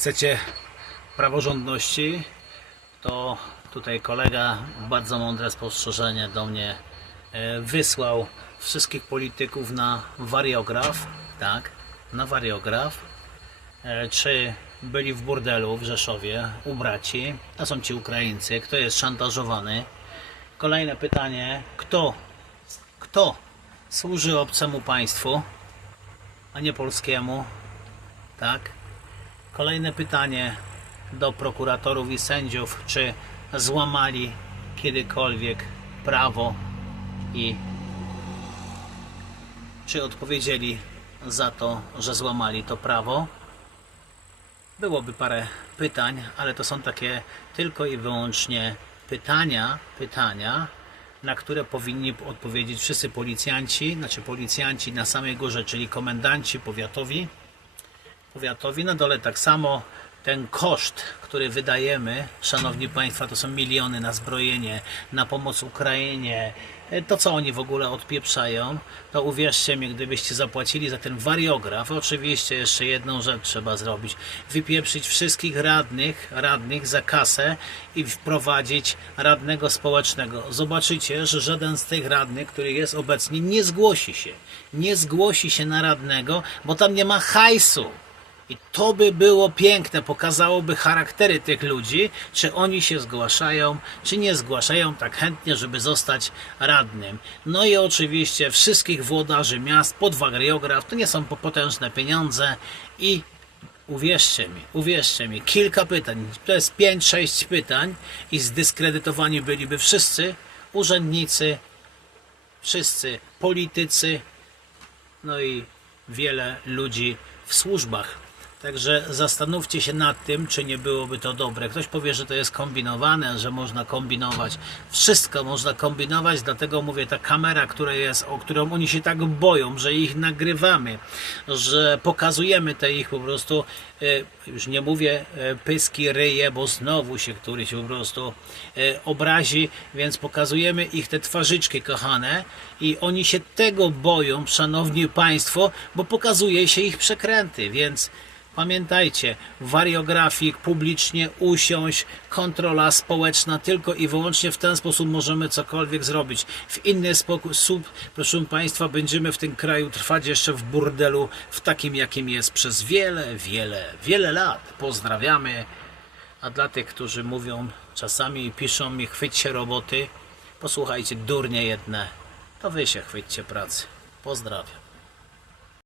chcecie praworządności, to tutaj kolega bardzo mądre spostrzeżenie do mnie e, wysłał wszystkich polityków na wariograf, tak, na wariograf, e, czy byli w burdelu w Rzeszowie u braci, to są ci Ukraińcy, kto jest szantażowany. Kolejne pytanie, kto, kto służy obcemu państwu, a nie polskiemu, tak? Kolejne pytanie do prokuratorów i sędziów, czy złamali kiedykolwiek prawo i czy odpowiedzieli za to, że złamali to prawo? Byłoby parę pytań, ale to są takie tylko i wyłącznie pytania, pytania, na które powinni odpowiedzieć wszyscy policjanci, znaczy policjanci na samej górze, czyli komendanci powiatowi, powiatowi. Na dole tak samo ten koszt, który wydajemy, szanowni państwo, to są miliony na zbrojenie, na pomoc Ukrainie, to co oni w ogóle odpieprzają, to uwierzcie mi, gdybyście zapłacili za ten wariograf, oczywiście jeszcze jedną rzecz trzeba zrobić, wypieprzyć wszystkich radnych, radnych za kasę i wprowadzić radnego społecznego. Zobaczycie, że żaden z tych radnych, który jest obecnie, nie zgłosi się. Nie zgłosi się na radnego, bo tam nie ma hajsu. I to by było piękne, pokazałoby charaktery tych ludzi, czy oni się zgłaszają, czy nie zgłaszają tak chętnie, żeby zostać radnym. No i oczywiście wszystkich włodarzy miast pod to nie są potężne pieniądze i uwierzcie mi, uwierzcie mi, kilka pytań, to jest 5-6 pytań i zdyskredytowani byliby wszyscy urzędnicy, wszyscy politycy, no i wiele ludzi w służbach. Także zastanówcie się nad tym, czy nie byłoby to dobre. Ktoś powie, że to jest kombinowane, że można kombinować. Wszystko można kombinować, dlatego mówię, ta kamera, która jest, o którą oni się tak boją, że ich nagrywamy, że pokazujemy te ich po prostu, e, już nie mówię e, pyski, ryje, bo znowu się któryś po prostu e, obrazi, więc pokazujemy ich te twarzyczki kochane i oni się tego boją, szanowni państwo, bo pokazuje się ich przekręty, więc Pamiętajcie, wariografik, publicznie usiąść, kontrola społeczna, tylko i wyłącznie w ten sposób możemy cokolwiek zrobić. W inny sposób, proszę Państwa, będziemy w tym kraju trwać jeszcze w burdelu, w takim jakim jest przez wiele, wiele, wiele lat. Pozdrawiamy. A dla tych, którzy mówią czasami i piszą mi chwyćcie roboty, posłuchajcie, durnie jedne, to wy się chwyćcie pracy. Pozdrawiam.